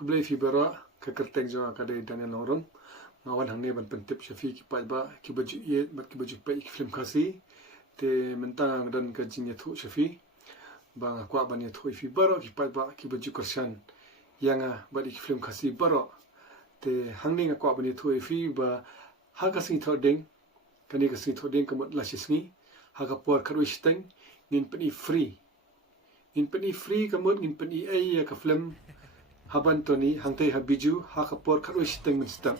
kublai fi bara ka kerteng jo kadai Daniel Lorong ngawan hangne ban pentip Syafi ki ba ki baju ye bat ki baju pa ki film khasi te mentang dan ka jinya thu Syafi bang kwa ban ye thu fi bara ki ba ki baju kersan yang bat ki film khasi bara te hangne kwa ban ye thu fi ba ha ka sing thodeng kani ka sing thodeng ka mot la sisngi ha ka por kharoi steng nin pani free ka mot nin pani ai ka film haban toni hangtai habiju ha kapor kharoi steng min stam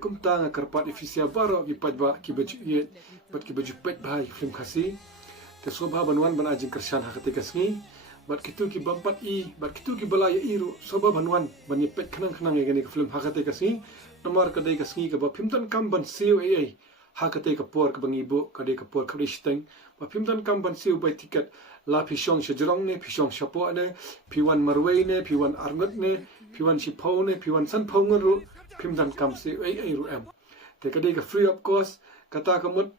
kum ta nga karpat efisia baro ki padba ki baju ye bat ki baju pet bahai film khasi te sobha banwan ban ajing kersan ha kate kasngi bat kitu ki bampat i bat kitu ki balaya iru sobha banwan ban ye pet khnang ye gani film ha kate kasngi nomor kadai kasngi ka ba phimtan kam ban siu ai ha kate ka por ka bangi bo kadai ka por kharoi steng ba phimtan kam ban siu bai tiket la pishong shajrong ne pishong shapo ne piwan marwei ne piwan arngot ne piwan shipau ne piwan sanpau ngaru pimdan kam se ai ru am te kadai ka free of cost kata kamut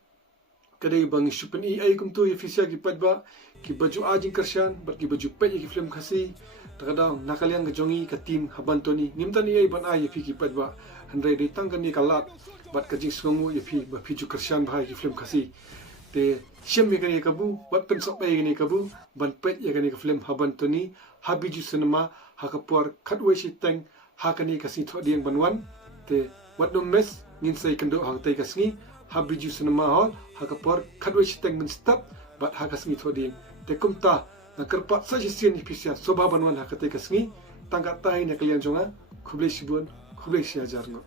kadai bang shupen ai kum tu efisia ki padba ki baju ajing kershan bat ki baju pe ki film khasi takada nakaliang jongi ka team habantoni nimtan ai ban ai fi ki padba handai dei tangkan ni kalat bat ka jing sungu fi ba fi ju kershan bhai ki film khasi te shem ye gani kabu bat pen sok ye gani kabu ban pet ye gani ka film habantoni habiju cinema ha kapor khatwe si teng ha kani ka si thodiang banwan te wadom mes ngin sai kendo ha tai ka sngi habiju cinema hall ha kapor khatwe si teng min stop bat ha ka sngi thodiang te kumta na karpat sa sien ipisia soba banwan ha ka tai ka sngi tangka tai na kalian jonga khuble sibun khuble si ajar ngo